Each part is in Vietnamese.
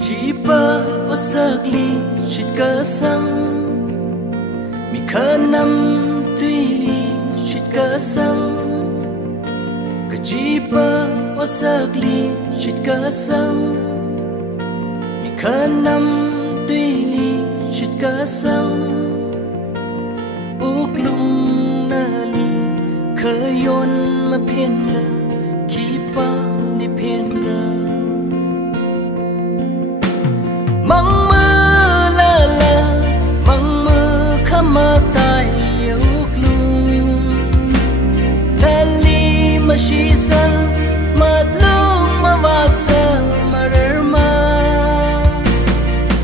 chỉ bơ ở sơ ly chỉ cơ sang mi khờ năm tuy ly chỉ cơ sang cái chỉ bơ ở sơ ly chỉ cơ sang mi khờ năm tuy ly chỉ cơ sang uk lung na li khờ yon mà phiền lơ khi ba li phiền lơ mong mơ la la mong mơ khăm mơ tai yêu lung la li mà shi sa mà lung mà vác sa mà rơ ma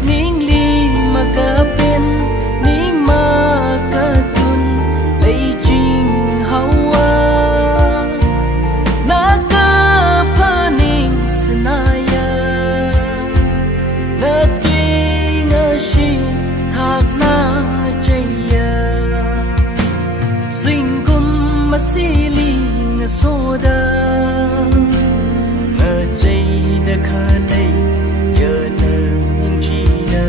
ning li mà cả bên ning mà cả tun lấy chinh hawa na cả pha ning sanaya na shi thạc nang chaya sing kum masili nga soda nga chay da khalay ya na ning chi na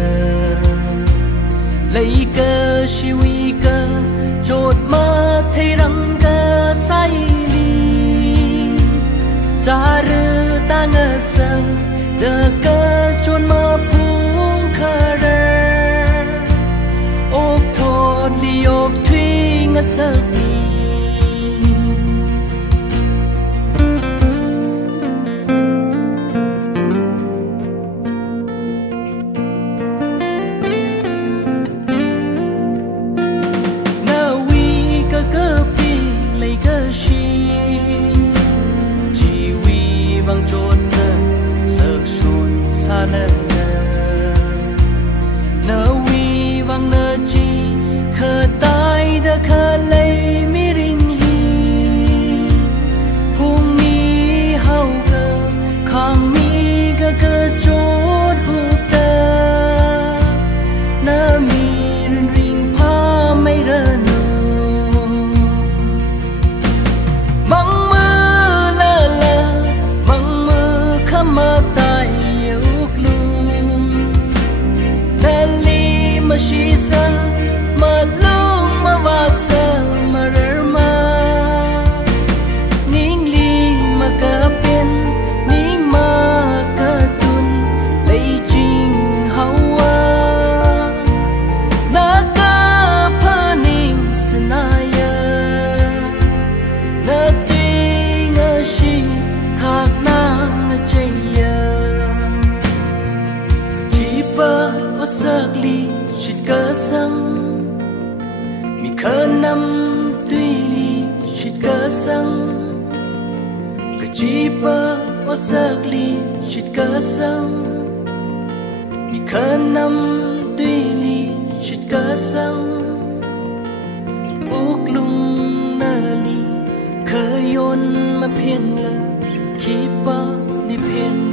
lấy ka shi wi ka chot ma thai rang ka sai li cha rư ta nga sa da ka chon ma liok thui nga sak ni na wi ka pi lei ka shi chi wi vang chon na sak shun sa na na wi vang na chi khờ tai đã khờ lấy mi rin hi hung mi hao cơ khang mi cơ chốt hụt ta na mi rin ring pha mây rơ nô mong mơ la la mong mơ khăm mơ tai yêu lung la li mà shi sa mà lung mà vác sa mà rơ ma ning li mà cả bên ning mà cả tun lấy chinh hawa na cả pha ning sanaya na tuy nga shi thạc nang chaya chỉ ba ở sak li chit cơ sang khờ năm tuy ly chỉ cơ sang cái chỉ bơ ở sak ly chỉ cơ sang mi khờ năm tuy ly chỉ cơ sang uk lung na li khờ yon mà phiền lơ khi ba li phiền